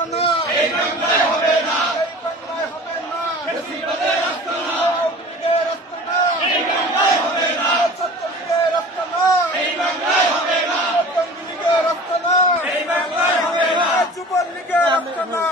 রাস্তা না, এই বাংলায় হবে না, এই বাংলায় হবে না, ফ্যাসিবাদের রাস্তা না, আওয়ামী লীগের রাস্তা না, এই বাংলায় হবে না, ছাত্রলীগের রাস্তা না, এই বাংলায় হবে না, আওয়ামী লীগের রাস্তা না, এই বাংলায় হবে না, যুবলীগের রাস্তা না।